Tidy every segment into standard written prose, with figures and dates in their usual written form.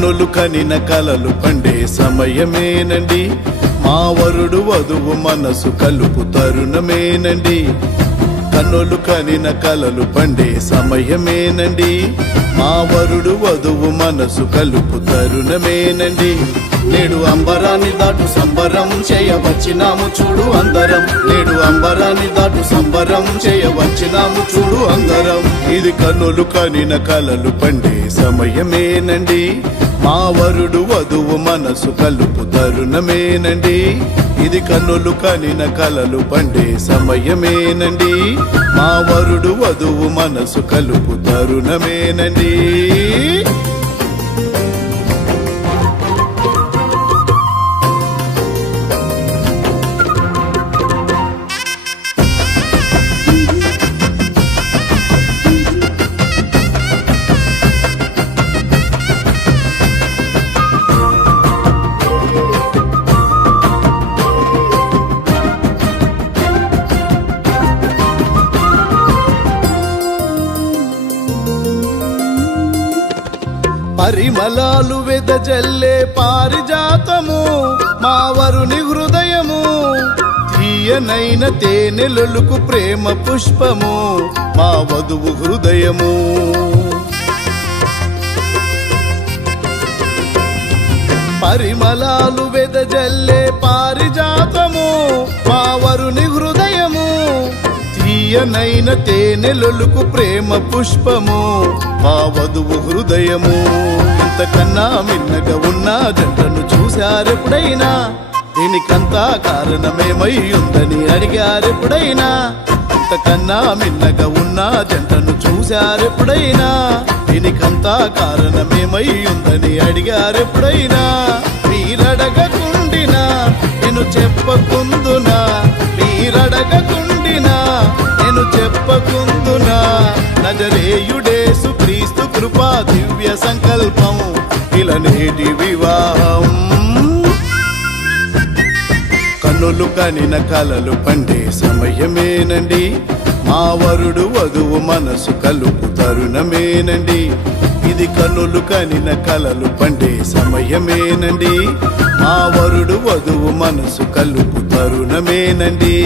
కన్నులు కనిన కలలు పండే సమయమేనండి, మా వరుడు వధువు మనసు కలుపు తరుణమేనండి. కన్నులు కనిన కలలు పండే సమయమేనండి, మా వరుడు వధువు మనసు కలుపు తరుణమేనండి. నేడు అంబరాన్ని దాటు సంబరం చేయవచ్చినాము చూడు అందరం, నేడు అంబరాన్ని దాటు సంబరం చేయవచ్చినాము చూడు అందరం. ఇది కన్నులు కనిన కలలు పండే సమయమేనండి, మా వరుడు వధువు మనసు కలుపు తరుణమేనండి. ఇది కన్నులు కనిన కలలు పండే సమయమేనండి, మా వరుడు వధువు మనసు కలుపు తరుణమేనండి. పరిమళాలు వెదజల్లే పారిజాతము, మా వరుని హృదయము తీయనైన తేనెలొలుకు ప్రేమ పుష్పము, మా వధువు హృదయము. పరిమళాలు వెదజల్లే పారిజాతము, మా వరుని హృదయము తీయనైన తేనెలొలుకు ప్రేమ పుష్పము, మా వధువు హృదయము. ఇంతకన్నా మిన్నగా ఉన్న జంటను చూశారెప్పుడైనా, దీనికంతా కారణమేమై ఉందని అడిగారెప్పుడైనా. ఇంతకన్నా మిన్నగా ఉన్న జంటను చూశారెప్పుడైనా, దీనికంతా కారణమేమై ఉందని అడిగారెప్పుడైనా. మీరడగకుండినా నేను చెప్పకుందునా, మీరడగకుండినా నేను చెప్పకుందునా. నజరేయుడేసు క్రీస్తు కృపా దివ్య సంకల్పం, ఇలా నేటి వివాహం. కన్నులు కనిన కలలు పండే సమయమేనండి, మా వరుడు వధువు మనసు కలుపు తరుణమేనండి. ఇది కన్నులు కనిన కలలు పండే సమయమేనండి, మా వరుడు వధువు మనసు కలుపు తరుణమేనండి.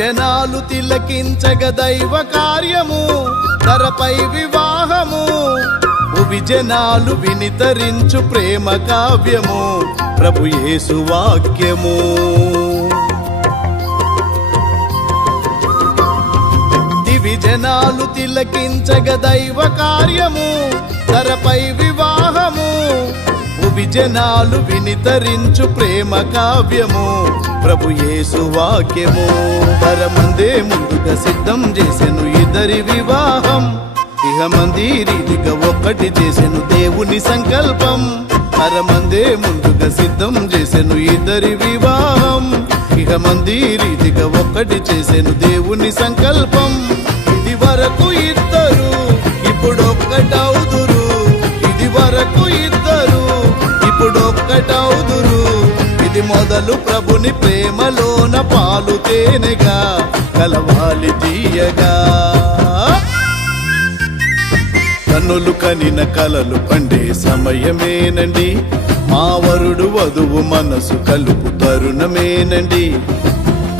జనాలు తిలకించగ దైవ కార్యము, ధరపై వివాహము. జనాలు వినితరించు ప్రేమ కావ్యము, ప్రభు యేసు వాక్యము. దివి జనాలు తిలకించగ దైవ కార్యము, ధరపై వివాహము. జనాలు వినితరించు ప్రేమ కావ్యము, ప్రభు యేసు వాక్యము. పరమందే ముందుగా సిద్ధం చేసెను ఇద్దరి వివాహం, ఇహ మంది రీతిగా ఒక్కటి చేసెను దేవుని సంకల్పం. పరమందే ముందుగా సిద్ధం చేసెను ఇద్దరి వివాహం, ఇహ మంది రీతిగా ఒక్కటి చేసెను దేవుని సంకల్పం. ఇది వరకు ఇద్దరు ఇప్పుడొక్కటవుదురు, ఇది వరకు ఇద్దరు ఇప్పుడొక్కటవుదురు. ఇది మొదలు ప్రభుని ప్రేమలోన పాలు తేనెగా కలవాలి తీయగా. కన్నులు కనిన కలలు పండే సమయమేనండి, మా వరుడు వధువు మనసు కలుపు తరుణమేనండి.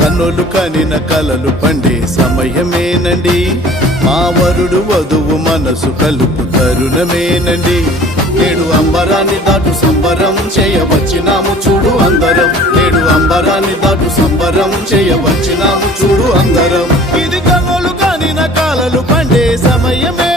కన్నులు కనిన కలలు పండే సమయమేనండి, మా వరుడు వధువు మనసు కలుపు తరుణమేనండి. నేడు అంబరాన్ని దాటు సంబరం చేయవచ్చినాము చూడు అందరం, నేడు అంబరాన్ని దాటు సంబరం చేయవచ్చినాము చూడు అందరం. ఇది కన్నులు కనిన కలలు పండే సమయమే